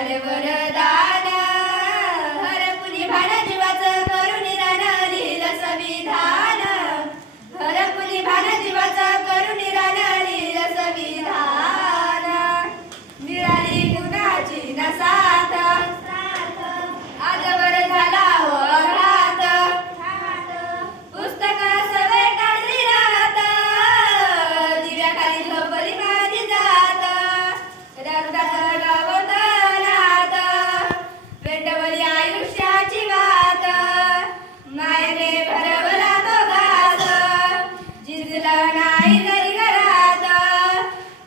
मिळाले वरदान हरपुली भान जीवाचं करून रान लिहिलं संविधान हरपुली भान जीवाचं करून रान लिहिलं संविधान मिळाली गुणाची न साथ आजवर झाला वरात पुस्तक सवय काढली राहत दिव्याखाली झोपली माझी जात रक्ताचं गावतनात पेटवली आयुष्याची वात मायने भरवला तो घास झिजलं नाही जरी घरात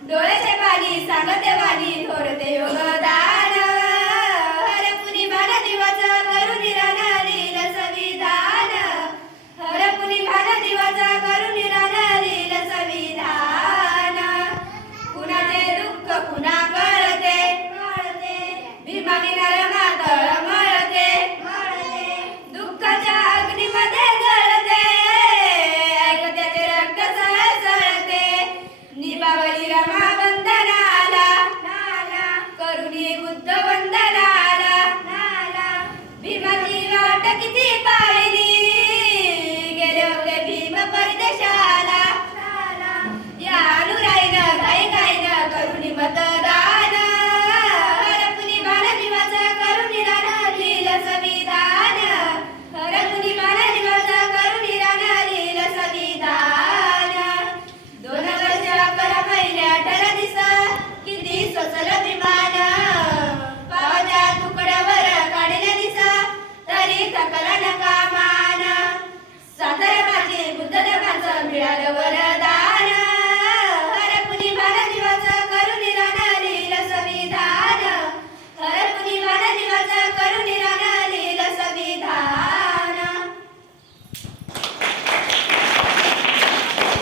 डोळ्याचे पाणी सांगते वाणी थोरते योगदान हरपुरी भान जीवाचं करून रान लिहिलं संविधान हरपुरी भान जीवाचं करून रान लिहिलं संविधान कुणाचे दुःख कुणा कळते भीमानी नरमात मळते दुःखाच्या अग्नीमध्ये जळते ऐकत्याचे रक्त सळसळते निभावली रमा बंधनाला करुणी बुद्ध वंदनाला भीमाची वाट किती पाहिली गेले होते भीम परदेशाला या अनुराईनं काही काहीनं करुणी मतदान हरपुली भान जीवाचं करून रान लिहिलं संविधान हरपुली भान जीवाचं करून रान लिहिलं संविधान 2 वर्ष कर पहिल्या ठर दिस किती सोचलं विमान पावाच्या तुकड्यावर काढल्या दिस तरी थकला नका मान सातारा माझे बुद्ध धर्माचं मिळालं वर